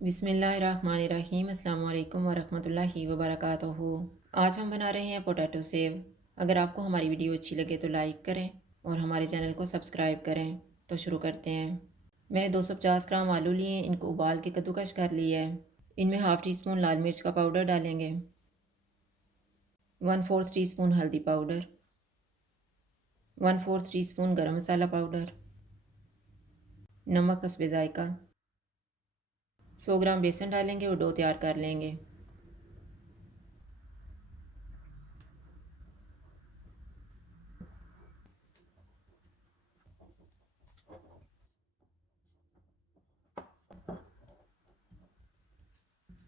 बिस्मिल्लाहिर्रहमानिर्रहीम अस्सलाम वालेकुम वरहमतुल्लाहि वबरकातुहू। आज हम बना रहे हैं पोटैटो सेव। अगर आपको हमारी वीडियो अच्छी लगे तो लाइक करें और हमारे चैनल को सब्सक्राइब करें। तो शुरू करते हैं। मैंने 250 ग्राम आलू लिए, इनको उबाल के कद्दूकश कर लिया है। इनमें हाफ़ टी स्पून लाल मिर्च का पाउडर डालेंगे, 1/4 टी स्पून हल्दी पाउडर, 1/4 टी स्पून गर्म मसाला पाउडर, नमक हस्बे ज़ायका, 100 ग्राम बेसन डालेंगे और डो तैयार कर लेंगे।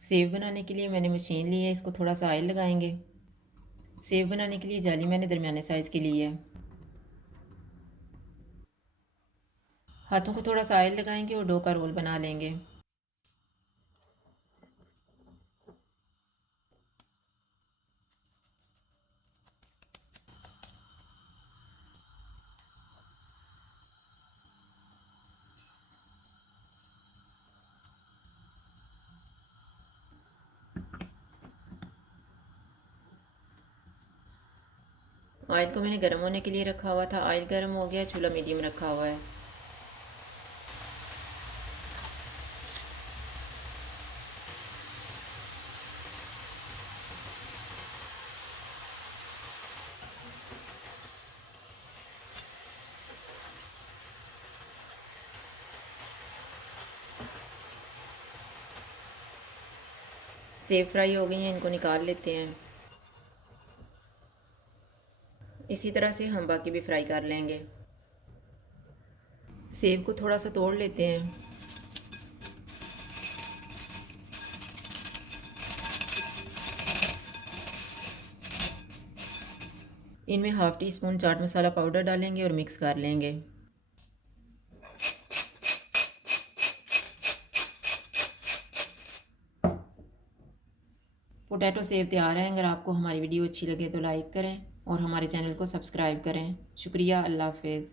सेव बनाने के लिए मैंने मशीन ली है, इसको थोड़ा सा ऑयल लगाएंगे। सेव बनाने के लिए जाली मैंने दरमियाने साइज़ की ली है। हाथों को थोड़ा सा ऑयल लगाएंगे और डो का रोल बना लेंगे। ऑयल को मैंने गर्म होने के लिए रखा हुआ था। ऑयल गर्म हो गया, चूल्हा मीडियम रखा हुआ है। सेव फ्राई हो गई हैं, इनको निकाल लेते हैं। इसी तरह से हम बाकी भी फ्राई कर लेंगे। सेव को थोड़ा सा तोड़ लेते हैं। इनमें half tea spoon chaat masala powder डालेंगे और मिक्स कर लेंगे। पोटैटो सेव तैयार है। अगर आपको हमारी वीडियो अच्छी लगे तो लाइक करें और हमारे चैनल को सब्सक्राइब करें। शुक्रिया, अल्लाह हाफ़िज़।